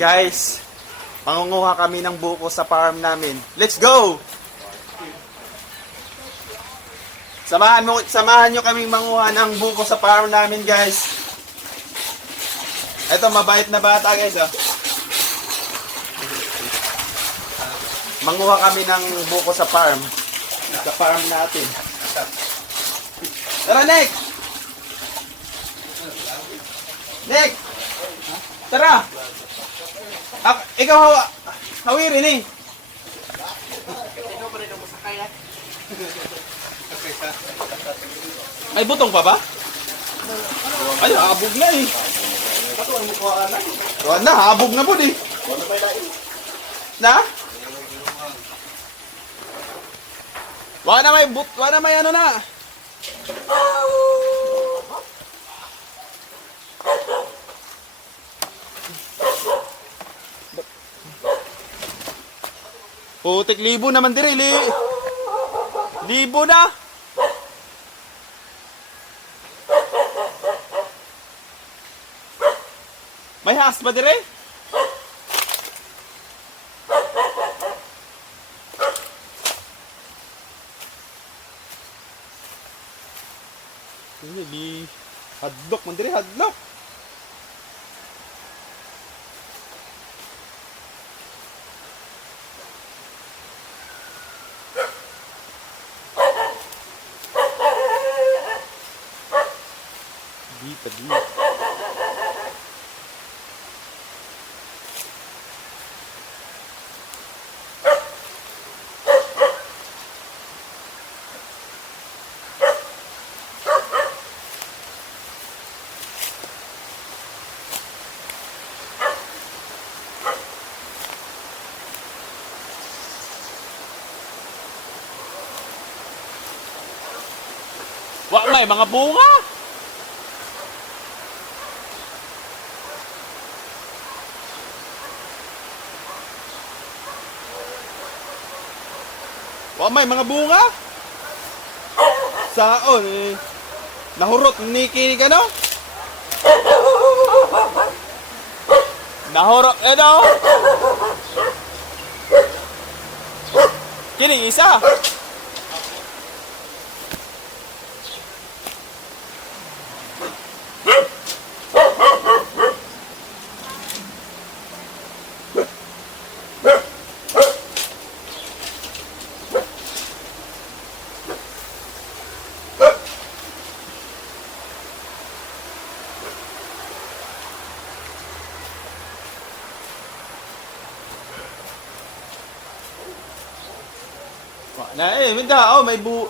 Guys, mangunguha kami ng buko sa farm namin. Let's go! Samahan mo, samahan nyo kaming manguha ng buko sa farm namin, guys. Ito, mabait na bata, guys, oh. Manguha kami ng buko sa farm. Sa farm natin. Tara, Nick! Nick! Tara! Ah, ikaw hawa, hawirin eh. May butong pa ba? Ay, habog na eh. Wala na, habog na po eh. Na? Wala na may but, wala na may ano na. Putik libo naman dire, li. Libo na. May has ba dire? Ini li hadlock man dire, hadlock. Di pa. Wa may mga bunga. Wa may mga bunga. Saon eh. Nahurot ni kini kano? Nahurot eh daw. Kini isa. Na eh, minta oh may bu